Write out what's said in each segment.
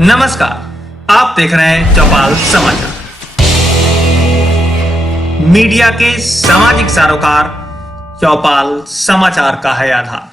नमस्कार, आप देख रहे हैं चौपाल समाचार। मीडिया के सामाजिक सरोकार चौपाल समाचार का है आधार।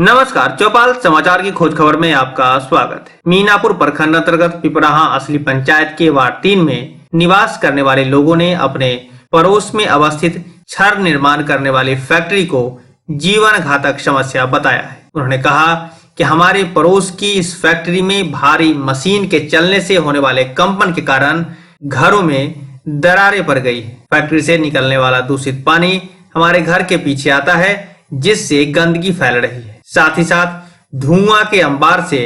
नमस्कार, चौपाल समाचार की खोज खबर में आपका स्वागत है। मीनापुर प्रखंड अंतर्गत पिपराहा असली पंचायत के वार्ड 3 में निवास करने वाले लोगों ने अपने पड़ोस में अवस्थित छड़ निर्माण करने वाली फैक्ट्री को जीवन घातक समस्या बताया है। उन्होंने कहा कि हमारे पड़ोस की इस फैक्ट्री में भारी मशीन के चलने से होने वाले कंपन के कारण घरों में दरारें पड़ गई है। फैक्ट्री से निकलने वाला दूषित पानी हमारे घर के पीछे आता है, जिससे गंदगी फैल रही है। साथ ही साथ धुआं के अंबार से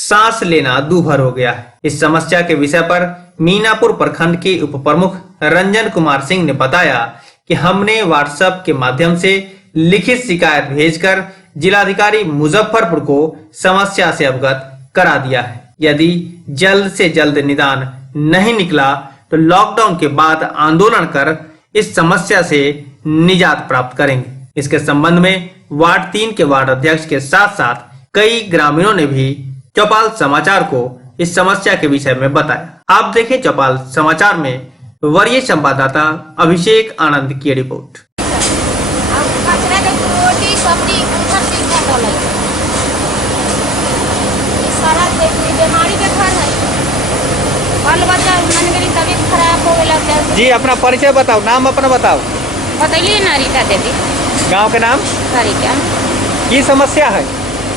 सांस लेना दूभर हो गया है। इस समस्या के विषय पर मीनापुर प्रखंड के उप प्रमुख रंजन कुमार सिंह ने बताया कि हमने व्हाट्सएप के माध्यम से लिखित शिकायत भेजकर जिलाधिकारी मुजफ्फरपुर को समस्या से अवगत करा दिया है। यदि जल्द से जल्द निदान नहीं निकला तो लॉकडाउन के बाद आंदोलन कर इस समस्या से निजात प्राप्त करेंगे। इसके संबंध में वार्ड 3 के वार्ड अध्यक्ष के साथ साथ कई ग्रामीणों ने भी चौपाल समाचार को इस समस्या के विषय में बताया। आप देखें चौपाल समाचार में वरीय संवाददाता अभिषेक आनंद की रिपोर्ट। तबीयत खराब हो गया। जी, अपना परिचय बताओ, नाम अपना बताओ। बताइए ना, रीता देवी। गांव के नाम? खरीका। की समस्या है?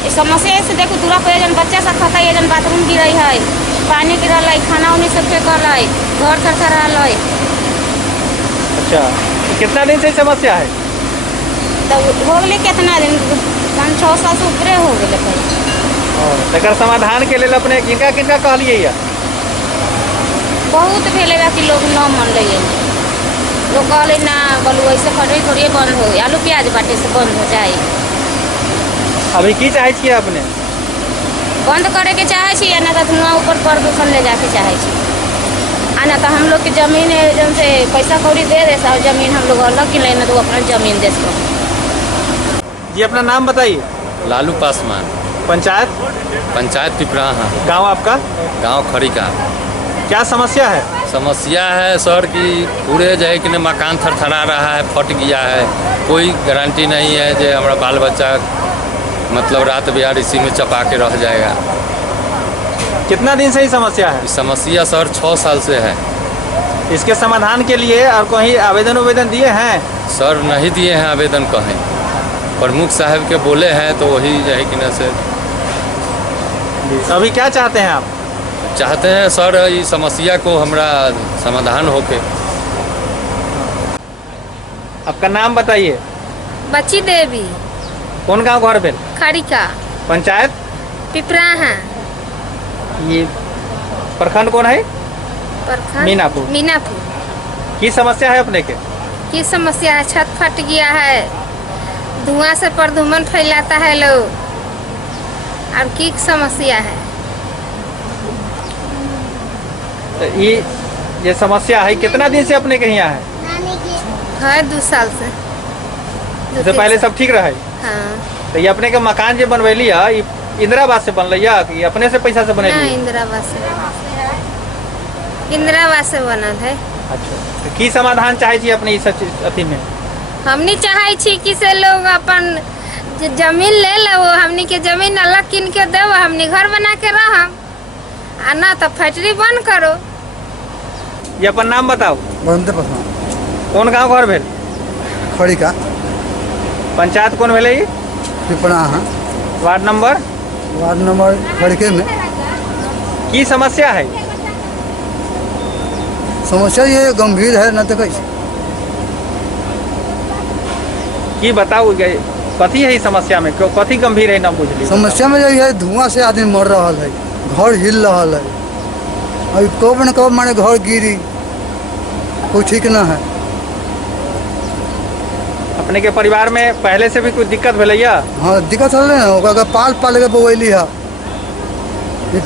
इस समस्या से देखो, दूरा पे जन बच्चा सब खाता है, जन बाथरूम गिरई है, पानी गिरल है, खाना उन्हीं सब फेंकल है, घर थर है। अच्छा, कितना दिन से समस्या है? तो हो गए कितना दिन, 5-6 साल से ऊपरे हो गए। और समाधान के लिए अपने किनका किनका कहलिए? बहुत भेले कि लोग न मन रही लोग कहले ना, बोलू ऐसे फटरी थोड़ी बंद हो, आलू प्याज बाटे से बंद हो जाए। अभी की चाहे छिए अपने? बंद करे के चाहे छी, ना तो धुआं ऊपर प्रदूषण ले जाके चाहे छी, ना तो हम लोग की जमीन जन से पैसा कौड़ी दे दे और जमीन हम लोग अलग की लेना तो अपना जमीन दे सको। जी, अपना नाम बताइए। लालू पासवान। पंचायत पिपराहा। गांव आपका? गांव खरीका। क्या समस्या है? समस्या है सर कि पूरे जो है कि मकान थरथरा रहा है, फट गया है, कोई गारंटी नहीं है जो हमारा बाल बच्चा मतलब रात बिहार इसी में चपा के रह जाएगा। कितना दिन से ही समस्या है? समस्या सर 6 साल से है। इसके समाधान के लिए और कहीं आवेदन दिए हैं? सर नहीं दिए हैं आवेदन, कहें प्रमुख साहब के बोले हैं तो वही जो है कि न से। अभी क्या चाहते हैं आप? चाहते हैं सर इस समस्या को हमारा समाधान होके। आपका नाम बताइए। बच्ची देवी। कौन गांव घर पे? खरीका। पंचायत पिपराहा। ये प्रखंड कौन है? प्रखंड मीनापुर। मीनापुर की समस्या है अपने के? की समस्या है? छत फट गया है, धुआं से प्रदूषण फैलाता है लोग, और की समस्या है? ये समस्या है कितना दिन से अपने के यहाँ है? 2 साल से। इससे पहले सब ठीक रहे? हाँ। तो ये अपने के मकान जो बनवेली है इंदिरा आवास से बनल या कि अपने से पैसा से बने? इंदिरा आवास से बनल है। अच्छा, तो की समाधान चाहे छी अपने इस अथी में? हमनी चाहे छी कि से लोग अपन जमीन ले लो, हमनी के जमीन अलग किन के दो, हमनी घर बना के रहम, आ ना तो फैक्ट्री बंद करो। ये अपन नाम बताओ। कौन गांव घर भेल? खरीका। पंचायत कौन भेले? पिपराहा। Ward number? वार्ड नंबर खड़के में। की समस्या है? समस्या ये गंभीर है, न तो कैसे की बताओ, कथी है इस समस्या में? क्यों कथी गंभीर है ना बुझली? समस्या में यही है, धुआं से आदमी मर रहा है, घर हिल रहा है, अभी कब न कब माने घर गिरी, कोई ठीक ना है। अपने के परिवार में पहले से भी कुछ दिक्कत भैया? हाँ, दिक्कत है ना, पाल के बोली है,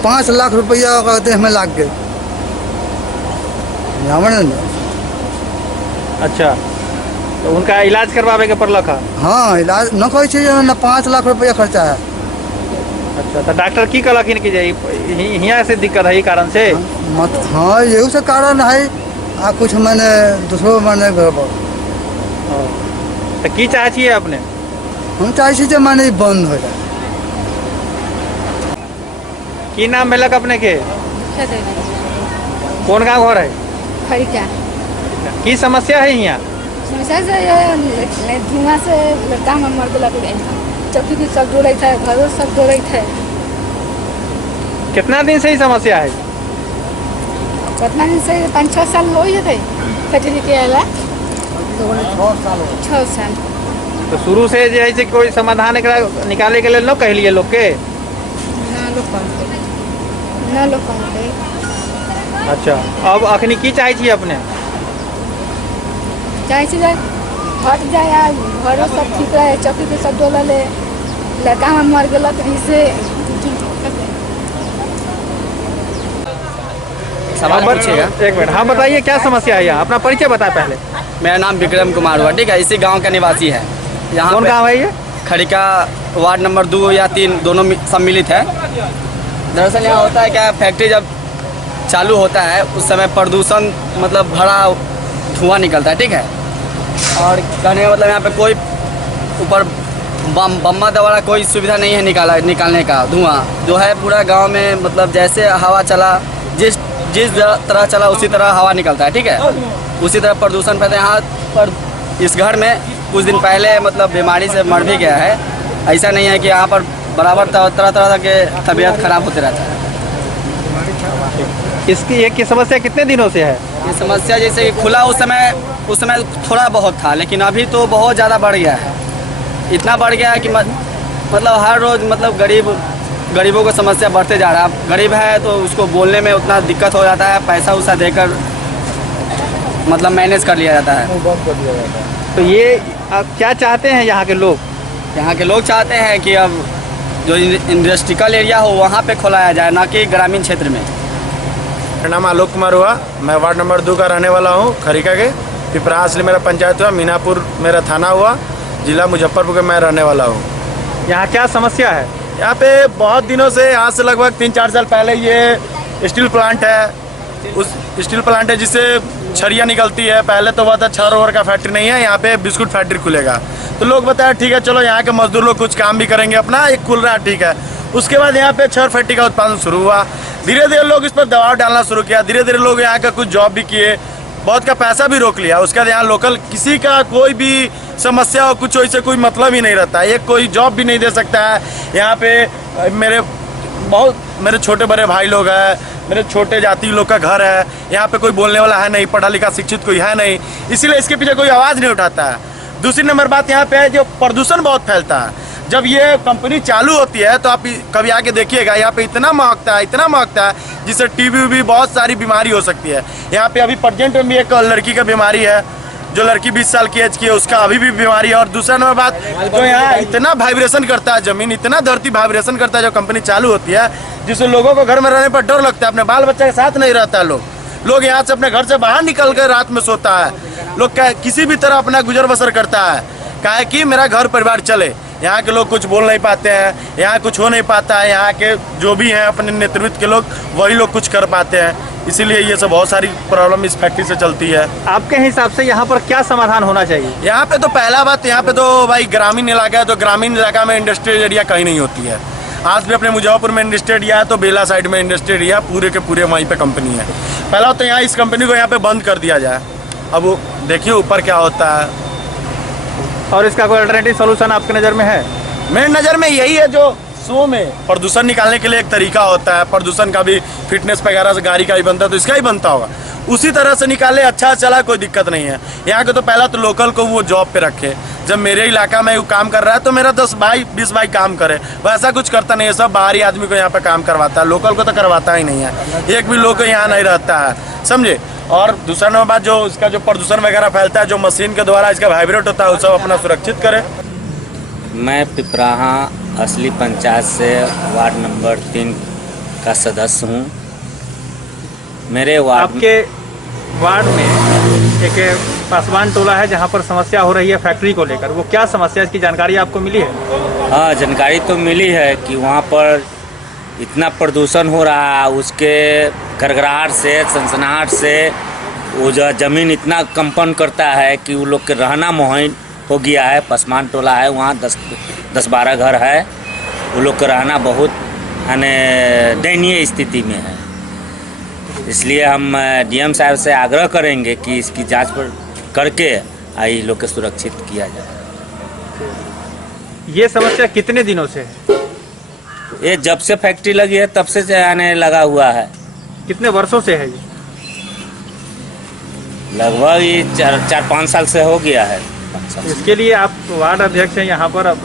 5 लाख रुपया देह में लाग गए। अच्छा, तो उनका इलाज करवावे के पड़लक है। हाँ इलाज न कहै छै ना 5 लाख रुपया खर्चा है। अच्छा तो डॉक्टर की कहलखिन कि जे हियाँ से दिक्कत है, ई कारण से? हाँ यही से कारण है आ कुछ मैंने दूसरो मैंने गड़बड़। तो की चाहे छिए अपने? हम चाहे छी जे मैंने बंद हो जाए। की नाम भेलक अपने के? कौन गाँव घर है? खरीका की समस्या है यहाँ? समस्या से धुआं से लड़का में मर गया, चौकी भी सब डोले थे, घरों सब डोले थे। कितना दिन से ही समस्या है? कितना दिन से 5-6 साल हो थे फैक्ट्री के अला 6 साल। तो शुरू से जो है से कोई समाधान एकरा निकाले के लिए न कहलिए लोग के? ना लोग कहते। अच्छा अब अखनी की चाहे छिए अपने? चाहे छी हट जाए, घरों सब ठीक रहे, चौकी पे सब डोला ले, लड़का में मर गया तो इससे सवाल पूछिएगा। एक मिनट, हाँ बताइए क्या समस्या है यहाँ? अपना परिचय बताएं पहले। मेरा नाम विक्रम कुमार हुआ, ठीक है, इसी गांव का निवासी है। यहाँ कौन गाँव है ये? खड़िका वार्ड नंबर 2 या 3 दोनों सम्मिलित है। दरअसल यहाँ होता है क्या, फैक्ट्री जब चालू होता है उस समय प्रदूषण मतलब भरा धुआं निकलता है, ठीक है। और कहने का मतलब यहाँ पे कोई ऊपर बम्मा द्वारा कोई सुविधा नहीं है निकालने का धुआं जो है पूरा गांव में, मतलब जैसे हवा चला जिस तरह चला उसी तरह हवा निकलता है, ठीक है। उसी तरह प्रदूषण फैलता है। यहाँ पर इस घर में कुछ दिन पहले मतलब बीमारी से मर भी गया है। ऐसा नहीं है कि यहाँ पर बराबर तरह तरह के तबीयत खराब होते रहता है। इसकी एक की समस्या कितने दिनों से है? ये समस्या जैसे कि खुला उस समय थोड़ा बहुत था, लेकिन अभी तो बहुत ज़्यादा बढ़ गया है। इतना बढ़ गया है कि मतलब हर रोज़ मतलब गरीबों को समस्या बढ़ते जा रहा है। गरीब है तो उसको बोलने में उतना दिक्कत हो जाता है, पैसा उसा देकर मतलब मैनेज कर लिया जाता है। तो ये आप क्या चाहते हैं यहाँ के लोग? यहाँ के लोग चाहते हैं कि अब जो इंडस्ट्रियल एरिया हो वहाँ पे खोलाया जाए, ना कि ग्रामीण क्षेत्र में। मेरा नाम आलोक कुमार हुआ, मैं वार्ड नंबर 2 का रहने वाला हूँ। खरीका के पिपरा असली मेरा पंचायत हुआ, मीनापुर मेरा थाना हुआ, जिला मुजफ्फरपुर का मैं रहने वाला हूँ। यहाँ क्या समस्या है? यहाँ पे बहुत दिनों से, यहाँ से लगभग 3-4 साल पहले ये स्टील प्लांट है। उस स्टील प्लांट है जिससे छड़ियाँ निकलती है। पहले तो हुआ था छड़ ओवर का फैक्ट्री नहीं है, यहाँ पे बिस्कुट फैक्ट्री खुलेगा। तो लोग बताया ठीक है चलो यहाँ के मजदूर लोग कुछ काम भी करेंगे, अपना एक खुल रहा है, ठीक है। उसके बाद यहाँ पे छड़ फैक्ट्री का उत्पादन शुरू हुआ। धीरे धीरे लोग इस पर दबाव डालना शुरू किया। धीरे धीरे लोग यहाँ का कुछ जॉब भी किए, बहुत का पैसा भी रोक लिया। उसके बाद यहाँ लोकल किसी का कोई भी समस्या हो, कुछ वैसे कोई मतलब ही नहीं रहता है। एक कोई जॉब भी नहीं दे सकता है। यहाँ पे मेरे छोटे बड़े भाई लोग हैं, मेरे छोटे जाति लोग का घर है। यहाँ पे कोई बोलने वाला है नहीं, पढ़ा लिखा शिक्षित कोई है नहीं, इसीलिए इसके पीछे कोई आवाज़ नहीं उठाता है। दूसरी नंबर बात यहाँ पे है जो प्रदूषण बहुत फैलता है। जब ये कंपनी चालू होती है तो आप कभी आके देखिएगा, यहाँ पे इतना महकता है जिससे टीबी भी बहुत सारी बीमारी हो सकती है। यहाँ पे अभी प्रेजेंट में भी एक लड़की का बीमारी है, जो लड़की 20 साल की एज की है, उसका अभी भी बीमारी है। और दूसरा नंबर बात, तो यहाँ इतना वाइब्रेशन करता है जमीन, इतना धरती वाइब्रेशन करता है जो कंपनी चालू होती है, जिससे लोगों को घर में रहने पर डर लगता है। अपने बाल बच्चे के साथ नहीं रहता है। लोग यहाँ से अपने घर से बाहर निकल कर रात में सोता है। लोग किसी भी तरह अपना गुजर बसर करता है, काहे कि मेरा घर परिवार चले। यहाँ के लोग कुछ बोल नहीं पाते हैं, यहाँ कुछ हो नहीं पाता है। यहाँ के जो भी हैं अपने नेतृत्व के लोग, वही लोग कुछ कर पाते हैं। इसीलिए ये सब बहुत सारी प्रॉब्लम इस फैक्ट्री से चलती है। आपके हिसाब से यहाँ पर क्या समाधान होना चाहिए? यहाँ पे तो पहला बात, यहाँ पे तो भाई ग्रामीण इलाका है, तो ग्रामीण इलाका में इंडस्ट्रियल एरिया कहीं नहीं होती है। आज भी अपने मुजफ्फरपुर में इंडस्ट्रियल एरिया है, तो बेला साइड में इंडस्ट्रियल एरिया पूरे के पूरे वहीं पे कंपनी है। पहला तो यहाँ इस कंपनी को यहाँ पे बंद कर दिया जाए। अब वो देखिए ऊपर क्या होता है। और इसका कोई अल्टरनेटिव सोल्यूशन आपकी नज़र में है? मेरी नज़र में यही है, जो शो में प्रदूषण निकालने के लिए एक तरीका होता है। प्रदूषण का भी फिटनेस वगैरह से गाड़ी का ही बनता है, तो इसका ही बनता होगा। उसी तरह से निकाले, अच्छा चला, कोई दिक्कत नहीं है। यहाँ के तो पहला तो लोकल को वो जॉब पे रखे। जब मेरे इलाका में वो काम कर रहा है तो मेरा 10 भाई 20 भाई काम करे। वैसा कुछ करता नहीं है, सब बाहरी आदमी को यहाँ पे काम करवाता है, लोकल को तो करवाता ही नहीं है। एक भी लोग यहाँ नहीं रहता है, समझे। और दूसरा नंबर बात, जो इसका जो प्रदूषण वगैरह फैलता है, जो मशीन के द्वारा इसका वाइब्रेट होता है, वो सब अपना सुरक्षित करे। मैं पिपराहा असली पंचायत से वार्ड नंबर 3 का सदस्य हूँ। मेरे वार्ड आपके वार्ड में एक पासवान टोला है जहाँ पर समस्या हो रही है फैक्ट्री को लेकर, वो क्या समस्या, इसकी जानकारी आपको मिली है? हाँ, जानकारी तो मिली है कि वहाँ पर इतना प्रदूषण हो रहा है, उसके गड़गड़ाहट से, सनसनाहट से वो जो ज़मीन इतना कंपन करता है कि वो लोग के रहना मुहाल हो गया है। पासवान टोला है, वहाँ 10-12 घर है, वो लोग का रहना बहुत यानी दयनीय स्थिति में है। इसलिए हम डीएम साहब से आग्रह करेंगे कि इसकी जांच पर करके आई लोग को सुरक्षित किया जाए। ये समस्या कितने दिनों से है? ये जब से फैक्ट्री लगी है तब से आने लगा हुआ है। कितने वर्षों से है ये? लगभग ये 4-5 साल से हो गया है। 5 साल से। इसके लिए आप वार्ड अध्यक्ष हैं यहाँ पर, अब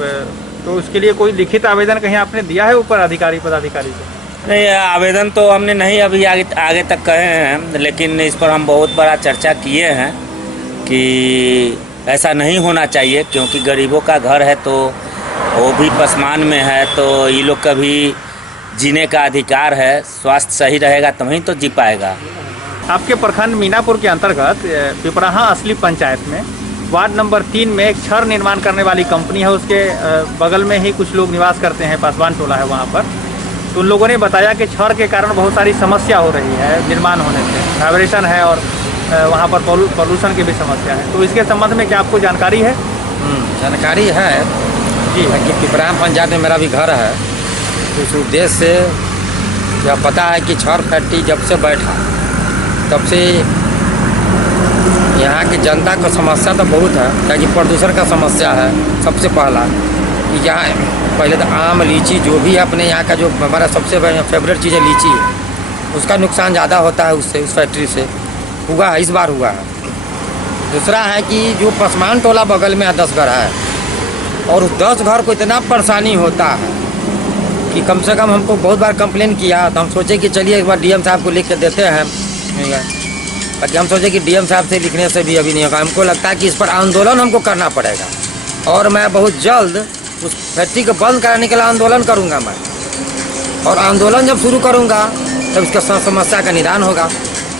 तो उसके लिए कोई लिखित आवेदन कहीं आपने दिया है ऊपर अधिकारी पदाधिकारी को? नहीं, आवेदन तो हमने नहीं अभी आगे तक कहे हैं, लेकिन इस पर हम बहुत बड़ा चर्चा किए हैं कि ऐसा नहीं होना चाहिए, क्योंकि गरीबों का घर है तो वो भी पसमान में है, तो ये लोग का भी जीने का अधिकार है। स्वास्थ्य सही रहेगा तभी तो जी पाएगा। आपके प्रखंड मीनापुर के अंतर्गत पिपराहा असली पंचायत में वार्ड नंबर 3 में एक छड़ निर्माण करने वाली कंपनी है, उसके बगल में ही कुछ लोग निवास करते हैं, पासवान टोला है वहाँ पर। तो उन लोगों ने बताया कि छड़ के कारण बहुत सारी समस्या हो रही है निर्माण होने से, वाइब्रेशन है और वहाँ पर पॉल्यूशन की भी समस्या है। तो इसके संबंध में क्या आपको जानकारी है? जानकारी है जी कि पिपराहा पंचायत में मेरा भी घर है, तो इस उद्देश्य से यह पता है कि छड़ फैक्ट्री जब से बैठा तब से यहाँ की जनता को समस्या तो बहुत है, क्योंकि प्रदूषण का समस्या है। सबसे पहला कि यहाँ पहले तो आम, लीची जो भी है अपने यहाँ का जो हमारा सबसे फेवरेट चीज़ है लीची, उसका नुकसान ज़्यादा होता है उससे, उस फैक्ट्री से हुआ है, इस बार हुआ है। दूसरा है कि जो पासवान टोला बगल में 10 घर है और उस 10 घर को इतना परेशानी होता है कि कम से कम हमको बहुत बार कंप्लेन किया, तो हम सोचे कि चलिए एक बार डीएम साहब को लिख के देते हैं, ताकि हम सोचे कि डीएम साहब से लिखने से भी अभी नहीं होगा। हमको लगता है कि इस पर आंदोलन हमको करना पड़ेगा और मैं बहुत जल्द उस फैक्ट्री को बंद कराने के लिए आंदोलन करूंगा मैं, और आंदोलन जब शुरू करूंगा तब इसका समस्या का निदान होगा।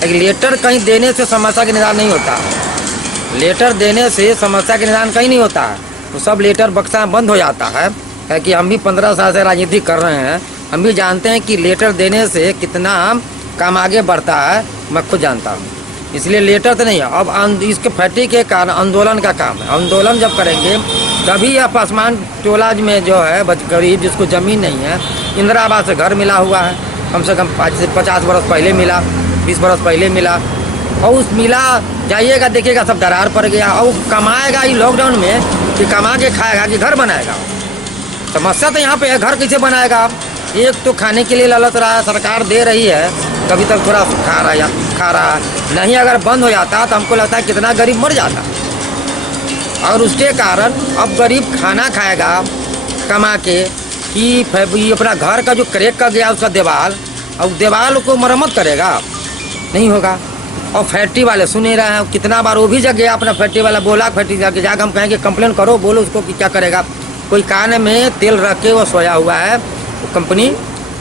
लेकिन लेटर कहीं देने से समस्या का निदान नहीं होता है, लेटर देने से समस्या का निदान कहीं नहीं होता है, तो सब लेटर बक्सा बंद हो जाता है। क्योंकि हम भी 15 साल से राजनीति कर रहे हैं, हम भी जानते हैं कि लेटर देने से कितना काम आगे बढ़ता है, मैं खुद जानता हूँ। इसलिए लेटर तो नहीं है, अब इसके फैक्ट्री के कारण आंदोलन का काम है। आंदोलन जब करेंगे तभी यह पासवान टोला में जो है गरीब जिसको ज़मीन नहीं है, इंदिरा आवास से घर मिला हुआ है, कम से कम 50 वर्ष पहले मिला, 20 वर्ष पहले मिला, और उस मिला जाइएगा देखिएगा सब दरार पड़ गया। और कमाएगा ही लॉकडाउन में कि कमा के खाएगा कि घर बनाएगा? समस्या तो यहाँ पे है, घर कैसे बनाएगा? एक तो खाने के लिए ललच रहा है, सरकार दे रही है, कभी तक थोड़ा खा रहा है, नहीं अगर बंद हो जाता तो हमको लगता है कितना गरीब मर जाता। और उसके कारण अब गरीब खाना खाएगा कमा के कि अपना घर का जो क्रैक का गया उसका दीवार, और दीवार को मरम्मत करेगा? नहीं होगा। और फैक्ट्री वाले सुन नहीं रहे हैं, कितना बार वो भी जग गया अपना फैक्ट्री वाला, बोला फैक्ट्री जाके हम कहेंगे कंप्लेन करो, बोलो उसको कि क्या करेगा। कोई कान में तेल रख के वो सोया हुआ है वो कंपनी,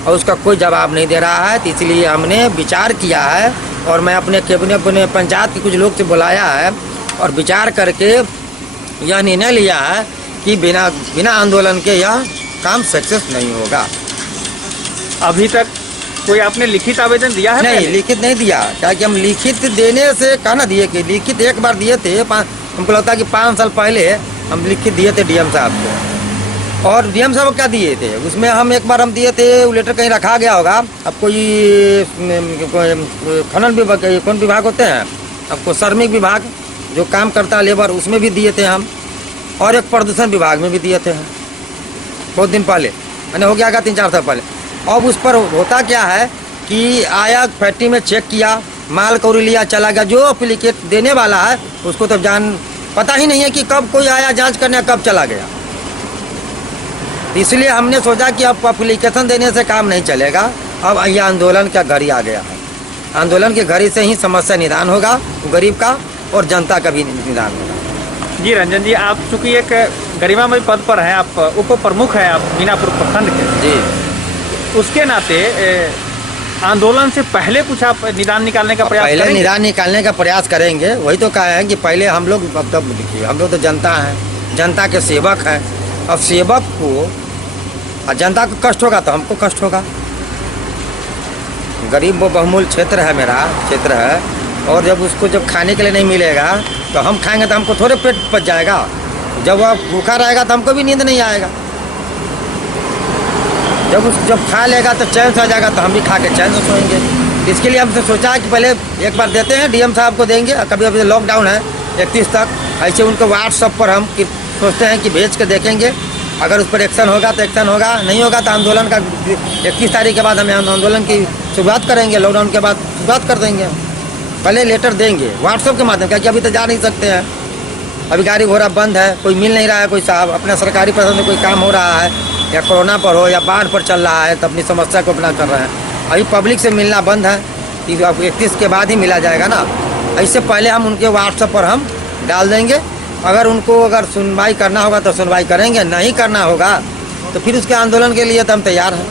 और उसका कोई जवाब नहीं दे रहा है। तो इसलिए हमने विचार किया है और मैं अपने पंचायत के कुछ लोग से बुलाया है और विचार करके यह निर्णय लिया है कि बिना आंदोलन के यह काम सक्सेस नहीं होगा। अभी तक कोई आपने लिखित आवेदन दिया है? नहीं, लिखित नहीं दिया, क्योंकि हम लिखित देने से कहना दिए कि लिखित एक बार दिए थे, हमको लगता है कि 5 साल पहले हम लिखित दिए थे डीएम साहब को। और डीएम साहब क्या दिए थे उसमें, हम एक बार हम दिए थे, वो लेटर कहीं रखा गया होगा। अब कोई खनन विभाग, कौन विभाग होते हैं आपको, श्रमिक विभाग जो काम करता है लेबर, उसमें भी दिए थे हम, और एक प्रदूषण विभाग में भी दिए थे बहुत दिन पहले, मैंने हो गया 3-4 साल पहले। अब उस पर होता क्या है कि आया फैक्ट्री में चेक किया, माल कौड़ी लिया, चला गया। जो एप्लीकेट देने वाला है उसको तो पता ही नहीं है कि कब कोई आया जांच करने, कब चला गया। इसलिए हमने सोचा कि अब एप्लीकेशन देने से काम नहीं चलेगा, अब यह आंदोलन का घड़ी आ गया है। आंदोलन के घड़ी से ही समस्या निदान होगा गरीब का और जनता का भी निदान होगा। जी रंजन जी, आप चूँकि एक गरिमामय पद पर हैं, आप उप प्रमुख हैं आप मीनापुर प्रखंड के जी, उसके नाते आंदोलन से पहले कुछ आप निदान निकालने का प्रयास पहले करेंगे? निदान निकालने का प्रयास करेंगे। वही तो कहा है कि पहले हम लोग, तब देखिए हम लोग तो जनता हैं, जनता के सेवक हैं। अब सेवक को और जनता को कष्ट होगा तो हमको कष्ट होगा। गरीब व बहुमूल्य क्षेत्र है, मेरा क्षेत्र है, और जब उसको जब खाने के लिए नहीं मिलेगा तो हम खाएंगे तो हमको थोड़े पेट पच जाएगा। जब वह भूखा रहेगा तो हमको भी नींद नहीं आएगा। जब खा लेगा तो चैन से आ जाएगा तो हम भी खा के चैन से सोएंगे। इसके लिए हमने सोचा है कि पहले एक बार देते हैं, डीएम साहब को देंगे। कभी अभी लॉकडाउन है 31 तक, ऐसे उनको व्हाट्सएप पर हम सोचते हैं कि भेज के देखेंगे। अगर उस पर एक्शन होगा तो एक्शन होगा, नहीं होगा तो आंदोलन का 31 तारीख के बाद हमें आंदोलन की शुरुआत करेंगे। लॉकडाउन के बाद शुरुआत कर देंगे। पहले लेटर देंगे व्हाट्सएप के माध्यम, क्योंकि अभी तो जा नहीं सकते हैं। अभी गाड़ी घोड़ा बंद है, कोई मिल नहीं रहा है, कोई साहब अपना सरकारी प्रशासन में कोई काम हो रहा है, या कोरोना पर हो या बाढ़ पर चल रहा है, तो अपनी समस्या को अपना कर रहे हैं। अभी पब्लिक से मिलना बंद है, 31 के बाद ही मिला जाएगा ना। इससे पहले हम उनके व्हाट्सएप पर हम डाल देंगे। अगर सुनवाई करना होगा तो सुनवाई करेंगे, नहीं करना होगा तो फिर उसके आंदोलन के लिए तो हम तैयार हैं।